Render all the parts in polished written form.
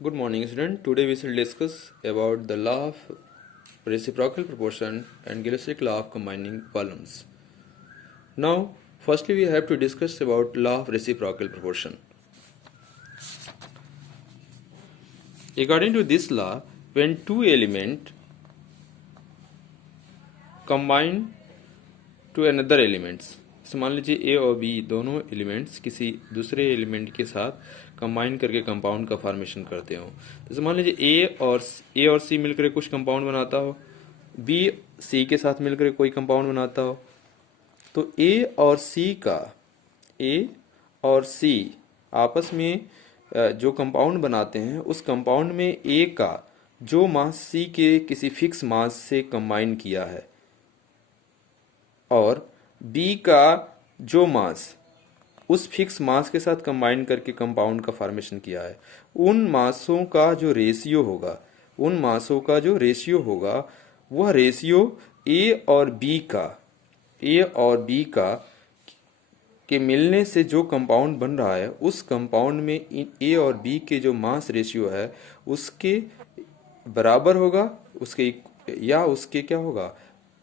Good morning, student. Today we shall discuss about the law of reciprocal proportion and Gilliswick law of combining volumes. Now, firstly we have to discuss about law of reciprocal proportion. According to this law, when two elements combine to another elements, तो मान लीजिए ए और B दोनों elements किसी दूसरे element के साथ combine करके कंपाउंड का फॉर्मेशन करते हो। जैसे मान लीजिए ए और सी मिलकर कुछ कंपाउंड बनाता हो, बी सी के साथ मिलकर कोई कंपाउंड बनाता हो, तो ए और सी आपस में जो कंपाउंड बनाते हैं उस कंपाउंड में ए का जो मास सी के किसी फिक्स मास से कंबाइन किया है और बी का जो मास उस फिक्स मास के साथ कंबाइन करके कंपाउंड का फॉर्मेशन किया है, उन मासों का जो रेशियो होगा वह रेशियो ए और बी का के मिलने से जो कंपाउंड बन रहा है उस कंपाउंड में ए और बी के जो मास रेशियो है उसके बराबर होगा, उसके क्या होगा,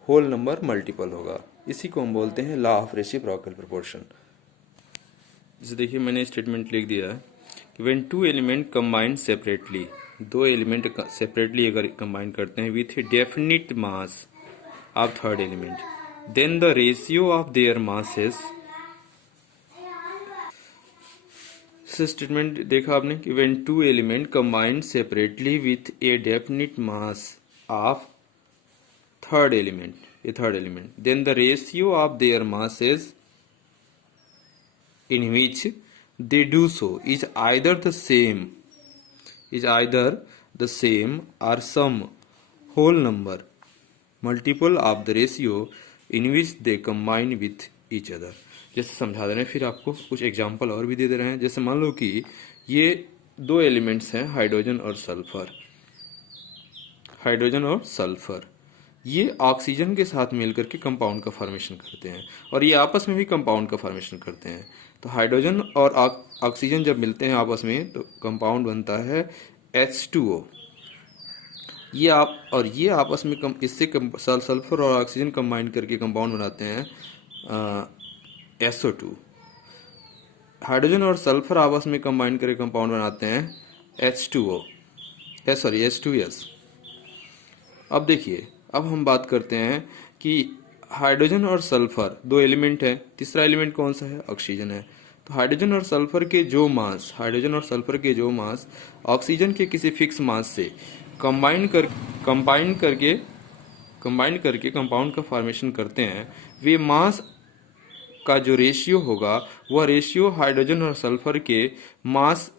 होल नंबर मल्टीपल होगा। इसी को हम बोलते हैं लॉ ऑफ रेसिप्रोकल प्रोपोर्शन। जैसे देखिए मैंने स्टेटमेंट लिख दिया है कि when two element combine separately, दो एलिमेंट सेपरेटली अगर कंबाइन करते हैं with definite mass of third element, then the ratio of their masses. Statement देखा आपने कि when two element combine separately with a definite mass of third element, then the ratio of their masses in which they do so is either the same or some whole number multiple of the ratio in which they combine with each other। जैसे समझा दे रहे हैं, फिर आपको कुछ example और भी दे रहे हैं। जैसे मान लो कि ये दो एलिमेंट्स हैं हाइड्रोजन और सल्फर, ये ऑक्सीजन के साथ मिलकर के कंपाउंड का फॉर्मेशन करते हैं और ये आपस में भी कंपाउंड का फॉर्मेशन करते हैं। तो हाइड्रोजन और ऑक्सीजन जब मिलते हैं आपस में तो कंपाउंड बनता है H2O। ये आपस में इससे सल्फर और ऑक्सीजन कंबाइन करके कंपाउंड बनाते हैं SO2। हाइड्रोजन और सल्फर आपस में कंबाइन करके कंपाउंड बनाते हैं H2S। अब देखिए, अब हम बात करते हैं कि हाइड्रोजन और सल्फर दो एलिमेंट है, तीसरा एलिमेंट कौन सा है, ऑक्सीजन है। तो हाइड्रोजन और सल्फर के जो मास ऑक्सीजन के किसी फिक्स मास से कंबाइन करके कंपाउंड का फॉर्मेशन करते हैं, वे मास का जो रेशियो होगा वह रेशियो हाइड्रोजन और सल्फर के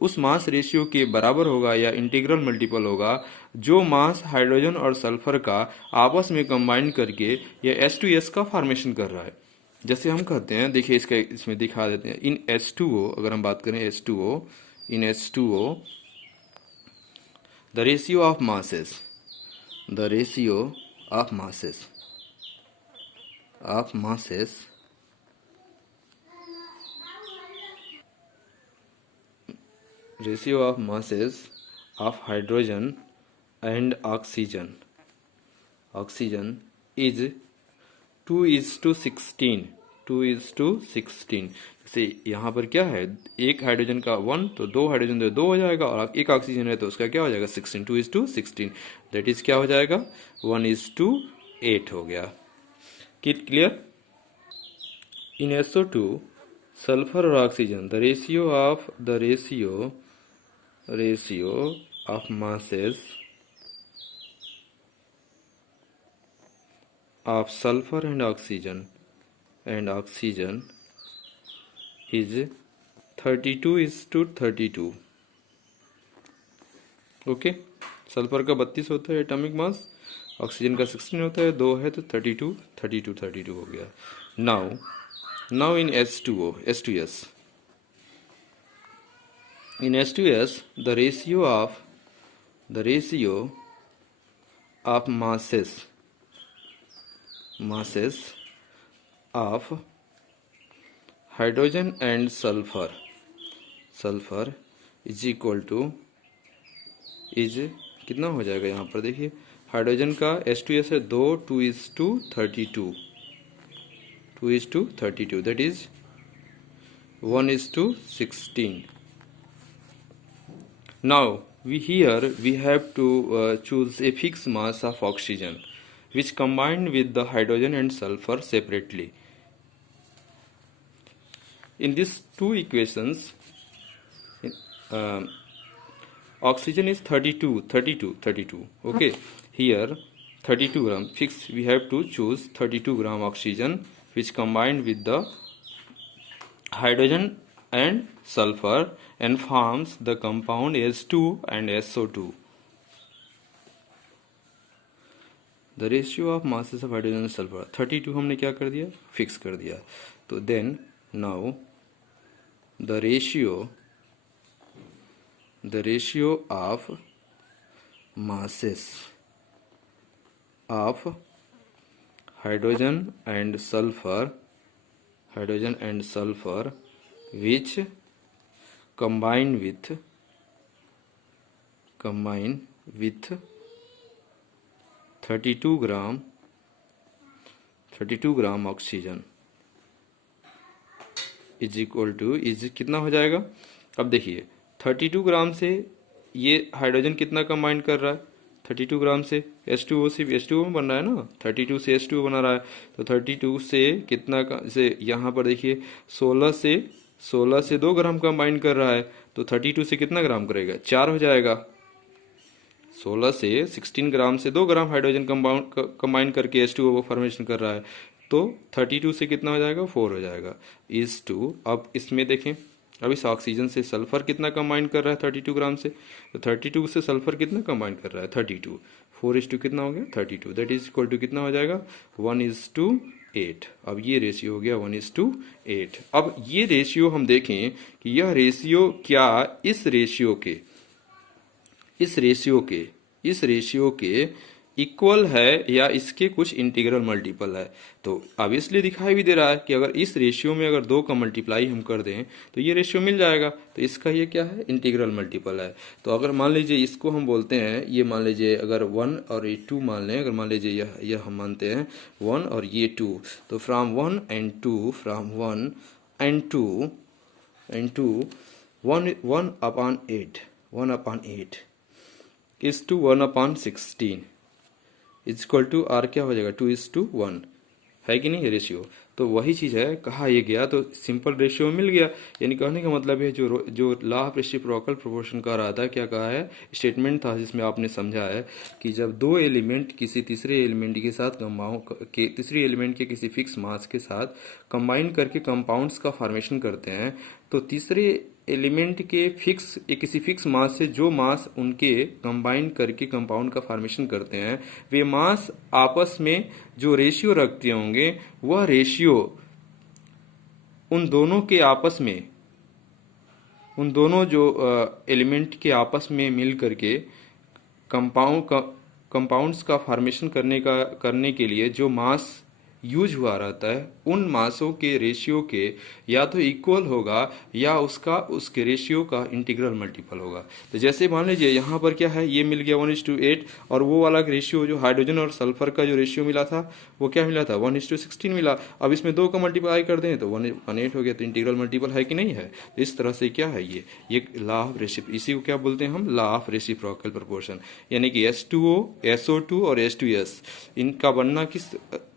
उस मास रेशियो के बराबर होगा या इंटीग्रल मल्टीपल होगा जो मास हाइड्रोजन और सल्फर का आपस में कंबाइन करके या H2S का फॉर्मेशन कर रहा है। जैसे हम कहते हैं, देखिए इसमें दिखा देते हैं, इन H2O अगर हम बात करें इन H2O the ratio of masses ratio of masses of hydrogen and oxygen is 2:16। जैसे यहाँ पर क्या है, एक हाइड्रोजन का 1 तो दो हाइड्रोजन तो 2 हो जाएगा और एक ऑक्सीजन है तो उसका क्या हो जाएगा 16, 2:16, दैट इज क्या हो जाएगा 1:8 हो गया। क्लियर। इन SO2 सल्फर और oxygen the ratio of masses of sulfur and oxygen is 32:32। Okay, sulphur का 32 होता है एटॉमिक मास, ऑक्सीजन का 16 होता है, 2 है तो 32 हो गया। Now in H2S, in H2S the ratio of masses of hydrogen and sulfur is equal to is कितना हो जाएगा यहाँ पर देखिए, हाइड्रोजन का H2S है 2, 2:32, 2:32, that is 1:16. Now we have to choose a fixed mass of oxygen which combined with the hydrogen and sulfur separately. In these two equations, um, oxygen is 32. Okay, here 32 gram fixed. We have to choose 32 gram oxygen which combined with the hydrogen and sulfur and forms the compound H2 and SO2. The ratio of masses of hydrogen and sulfur 32 हमने क्या कर दिया, fix कर दिया. तो then now the ratio of masses of hydrogen and sulfur which combine with 32 gram oxygen is equal two is कितना हो जाएगा. अब देखिए 32 ग्राम से ये हाइड्रोजन कितना कंबाइन कर रहा है, 32 ग्राम से H2O सिर्फ H2O में बन रहा है ना, 32 से H2O बना रहा है. तो 32 से कितना से यहाँ पर देखिए 16 से 2 ग्राम कंबाइन कर रहा है. तो 32 से कितना ग्राम करेगा, 4 हो जाएगा. 16 से 16 ग्राम से 2 ग्राम हाइड्रोजन कंबाइन करके H2O फॉर्मेशन कर रहा है. तो 32 से कितना हो जाएगा, 4 हो जाएगा. इज टू, अब इसमें देखें, अब इस ऑक्सीजन से सल्फर कितना कंबाइन कर रहा है 32 ग्राम से. तो 32 से सल्फर कितना कंबाइन कर रहा है 32, 4:2 कितना हो गया 32, दैट इज इक्वल टू कितना हो जाएगा 1:8. अब ये रेशियो हो गया 1:8. अब ये रेशियो हम देखें कि यह रेशियो क्या इस रेशियो के इक्वल है या इसके कुछ इंटीग्रल मल्टीपल है. तो अब इसलिए दिखाई भी दे रहा है कि अगर इस रेशियो में अगर 2 का मल्टीप्लाई हम कर दें तो ये रेशियो मिल जाएगा. तो इसका ये क्या है, इंटीग्रल मल्टीपल है. तो अगर मान लीजिए इसको हम बोलते हैं, ये मान लीजिए अगर 1 और ये 2 मान लें, अगर मान लीजिए यह हम मानते हैं 1 और ये 2, तो from 1 and 2 1/8 is to 1/16 is equal to R क्या हो जाएगा 2:1, है कि नहीं रेशियो. तो वही चीज़ है, कहा ये गया तो सिंपल रेशियो मिल गया. यानी कहने का मतलब है जो लॉ ऑफ रेसिप्रोकल प्रोपोर्शन कह रहा था, क्या कहा है, स्टेटमेंट था जिसमें आपने समझा है कि जब 2 एलिमेंट किसी तीसरे एलिमेंट के साथ तीसरे एलिमेंट के किसी फिक्स मास के साथ कंबाइन करके कंपाउंड्स का फॉर्मेशन करते हैं, तो तीसरे एलिमेंट के किसी फिक्स मास से जो मास उनके कंबाइन करके कंपाउंड का फॉर्मेशन करते हैं, वे मास आपस में जो रेशियो रखते होंगे, वह रेशियो उन दोनों जो एलिमेंट के आपस में मिल करके कंपाउंड्स का फॉर्मेशन करने के लिए जो मास यूज हुआ रहता है, उन मासों के रेशियो के या तो इक्वल होगा या उसके रेशियो का इंटीग्रल मल्टीपल होगा. तो जैसे मान लीजिए यहाँ पर क्या है, ये मिल गया 1:8, और वो वाला रेशियो जो हाइड्रोजन और सल्फर का जो रेशियो मिला था वो क्या मिला था 1:16 मिला. अब इसमें 2 का मल्टीप्लाई कर दें तो 1:8 हो गया. तो इंटीग्रल मल्टीपल है कि नहीं है. तो इस तरह से क्या है, ये लॉ ऑफ इसी को क्या बोलते हैं हम, लॉ ऑफ रेसिप्रोकल प्रोपोर्शन. यानी कि H2O, SO2 और H2S इनका बनना किस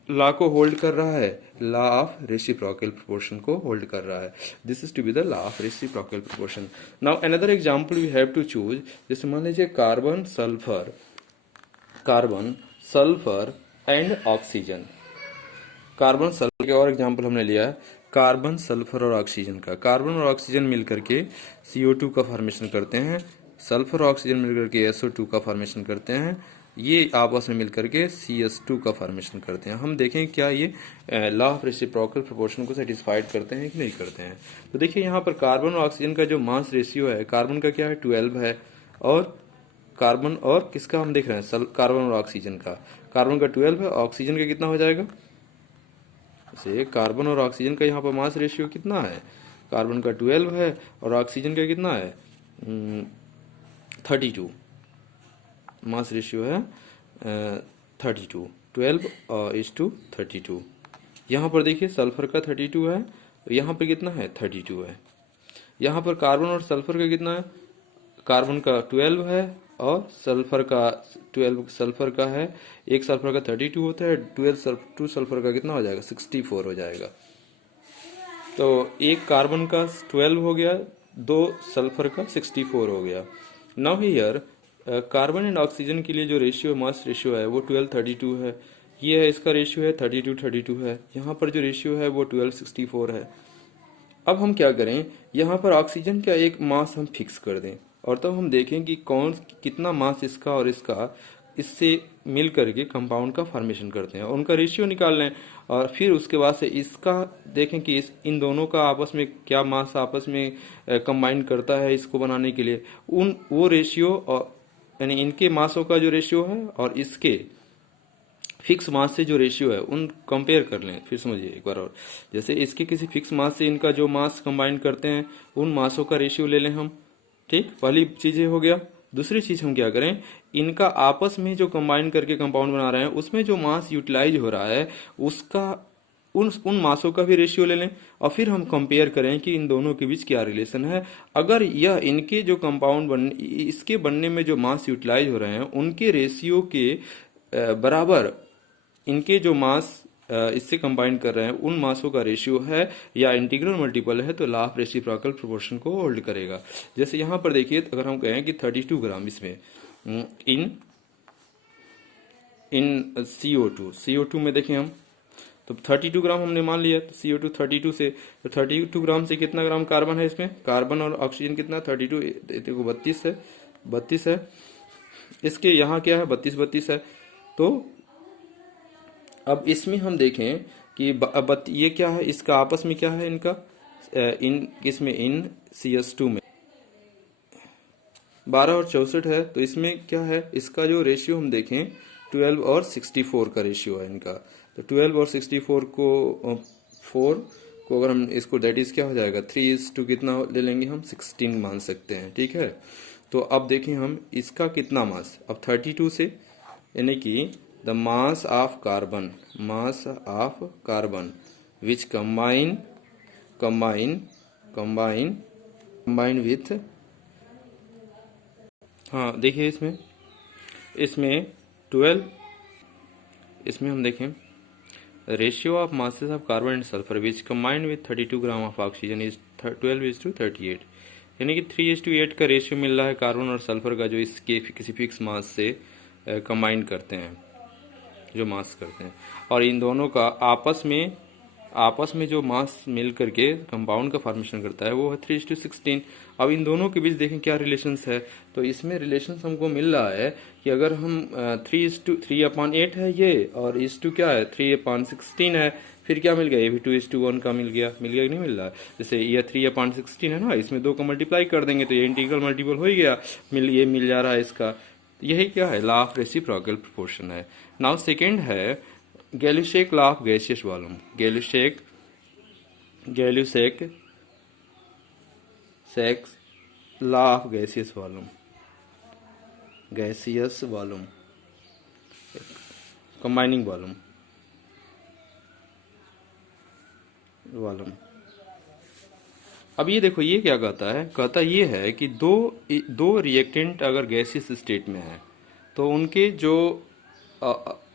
लॉ को होल्ड कर रहा है, लॉ ऑफ रेसिप्रोकल प्रोपोर्शन को होल्ड कर रहा है. This is to be the law of reciprocal proportion. Now another example we have to choose. जैसे मान लीजिए carbon sulphur and oxygen. Carbon sulphur के और एग्जांपल हमने लिया है, कार्बन सल्फर और ऑक्सीजन का. कार्बन और ऑक्सीजन मिलकर के CO2 का फॉर्मेशन करते हैं, सल्फर और ऑक्सीजन मिलकर के SO2 का फॉर्मेशन करते हैं, ये आपस में मिलकर के CS2 का फॉर्मेशन करते हैं. हम देखें क्या ये लॉ ऑफ रेसिप्रोकल प्रोपोर्शन को सेटिस्फाइड करते हैं कि नहीं करते हैं. तो देखिए यहाँ पर कार्बन और ऑक्सीजन का जो मास रेशियो है, कार्बन का क्या है 12 है, और कार्बन और किसका हम देख रहे हैं, कार्बन और ऑक्सीजन का. कार्बन का 12 है, ऑक्सीजन का कितना हो जाएगा, से कार्बन और ऑक्सीजन का यहाँ पर मास रेशियो कितना है, कार्बन का 12 है और ऑक्सीजन का कितना है 32. मास रेशियो है 32, 12:32। यहाँ पर देखिए सल्फर का 32 है, यहाँ पर कितना है 32 है। यहाँ पर कार्बन और सल्फर का कितना है, कार्बन का 12 है और सल्फर का 12 सल्फर का है, एक सल्फर का 32 होता है, 2 सल्फर का कितना हो जाएगा 64 हो जाएगा। तो एक कार्बन का 12 हो गया, 2 सल्फर का 64 हो गया। Now here carbon and oxygen के लिए जो रेशियो मास रेशियो है वो 12:32 है, ये है इसका रेशियो है 32:32 है, यहाँ पर जो रेशियो है वो 12:64 है। अब हम क्या करें, यहाँ पर ऑक्सीजन का एक मास हम फिक्स कर दें और तब हम देखें कि कौन कितना मास इसका और इसका इससे मिल करके कंपाउंड का फॉर्मेशन करते हैं और उनका रेशियो निकाल लें और फिर उसके बाद से इसका देखें कि इन दोनों का आपस में क्या मास आपस में कंबाइन करता है इसको बनाने के लिए, वो रेशियो और यानी इनके मासों का जो रेशियो है और इसके फिक्स मास से जो रेशियो है उन कंपेयर कर लें। फिर समझिए एक बार और, जैसे इसके किसी फिक्स मास से इनका जो मास कंबाइन करते हैं उन मासों का रेशियो ले लें हम। ठीक, पहली चीज हो गया। दूसरी चीज हम क्या करें, इनका आपस में जो कंबाइन करके कंपाउंड बना रहे हैं उसमें जो मास यूटिलाइज हो रहा है उसका उन मासों का भी रेशियो ले लें और फिर हम कंपेयर करें कि इन दोनों के बीच क्या रिलेशन है। अगर यह इनके जो कंपाउंड इसके बनने में जो मास यूटिलाइज हो रहे हैं उनके रेशियो के बराबर इनके जो मास इससे कंबाइन कर रहे हैं उन मासों का रेशियो है या इंटीग्रल मल्टीपल है तो लॉ ऑफ रेसिप्रोकल प्रोपोर्शन को होल्ड करेगा। जैसे यहाँ पर देखिए अगर हम कहें कि 32 ग्राम इसमें इन CO2 में देखें हम तो 32 ग्राम हमने मान लिया, तो CO2 32 से, तो 32 ग्राम से कितना ग्राम कार्बन है इसमें, कार्बन और ऑक्सीजन कितना 32 देखो 32 है, इसके यहाँ क्या है 32 है। तो अब इसमें हम देखें कि ये क्या है, इसका आपस में क्या है इनका किसमें इन CS2 में 12 और 64 है, तो इसमें क्या है इसका जो रेशियो हम देखें 12 और 64 का रेशियो है इनका। तो 12 और 64 को 4 को अगर हम इसको दैट इज क्या हो जाएगा 3:2 कितना ले लेंगे हम 16 मान सकते हैं। ठीक है, तो अब देखें हम इसका कितना मास, अब 32 से यानी कि the mass of carbon which combine with, हाँ देखिए इसमें 12, इसमें हम देखें ratio of masses of carbon and sulphur which combined with 32 gram of oxygen is 12:38, यानी कि 3:8 का रेशियो मिल रहा है कार्बन और सल्फर का जो इसके किसी फिक्स मास से कंबाइन करते हैं, जो मास करते हैं, और इन दोनों का आपस में जो मास मिल करके कंपाउंड का फॉर्मेशन करता है वो है 3:16। अब इन दोनों के बीच देखें क्या रिलेशंस है, तो इसमें रिलेशंस हमको मिल रहा है कि अगर हम 3:8 है ये और इस टू क्या है 3:16 है, फिर क्या मिल गया, ये भी 2:1 का मिल गया कि नहीं मिल रहा है। जैसे ये 3:16 है ना, इसमें 2 को मल्टीप्लाई कर देंगे तो ये इंटीग्रल मल्टीपल हो ही गया, ये मिल जा रहा है इसका। यही क्या है लॉ ऑफ रेसिप्रोकल प्रोपोर्शन है। नाउ सेकेंड है Gay Lussac law of gaseous volume. Gay Lussac law of gaseous volume combining volume अब ये देखो ये क्या कहता ये है कि दो रिएक्टेंट अगर गैसियस स्टेट में है तो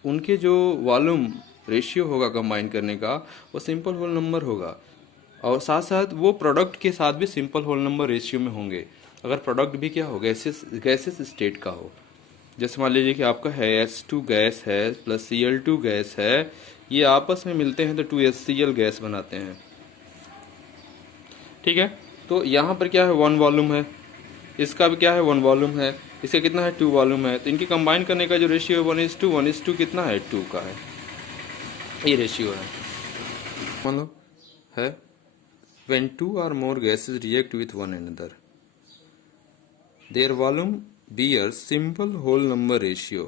उनके जो वॉल्यूम रेशियो होगा कंबाइन करने का वो सिंपल होल नंबर होगा, और साथ साथ वो प्रोडक्ट के साथ भी सिंपल होल नंबर रेशियो में होंगे। अगर प्रोडक्ट भी क्या हो गैसियस स्टेट का हो, जैसे मान लीजिए कि आपका है H2 गैस है प्लस Cl2 गैस है, ये आपस में मिलते हैं तो 2HCl गैस बनाते हैं। ठीक है, तो यहाँ पर क्या है 1 वॉल्यूम है, इसका भी क्या है 1 वॉल्यूम है, इसका कितना है 2 वॉल्यूम है, तो इनकी कंबाइन करने का जो रेशियो है 1:2 कितना है 2 का है, ये रेशियो है। मान लो है when 2 or more gases react with one another their volume bears simple whole number ratio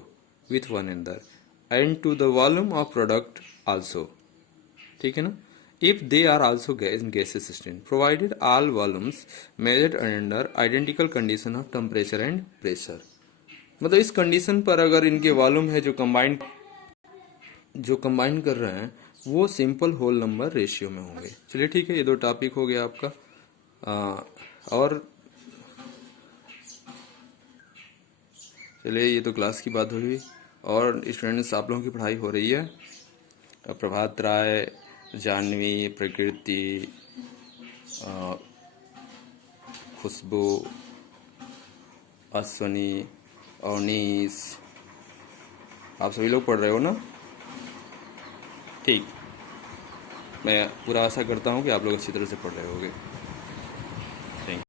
with one another and to the volume of product also। ठीक है ना, if they are also gaseous system provided all volumes measured under identical condition of temperature and pressure। मतलब इस condition पर अगर इनके volume है जो कंबाइन कर रहे हैं वो सिंपल होल नंबर रेशियो में होंगे। चलिए ठीक है, ये दो टॉपिक हो गया आपका। और चलिए, ये तो क्लास की बात हुई। और स्टूडेंट्स, आप लोगों की पढ़ाई हो रही है। प्रभात राय, जानवी, प्रकृति, अ, खुशबू, अश्वनी, अवनीश, आप सभी लोग पढ़ रहे हो ना? ठीक। मैं पूरा आशा करता हूँ कि आप लोग अच्छी तरह से पढ़ रहे होगे। Thank you.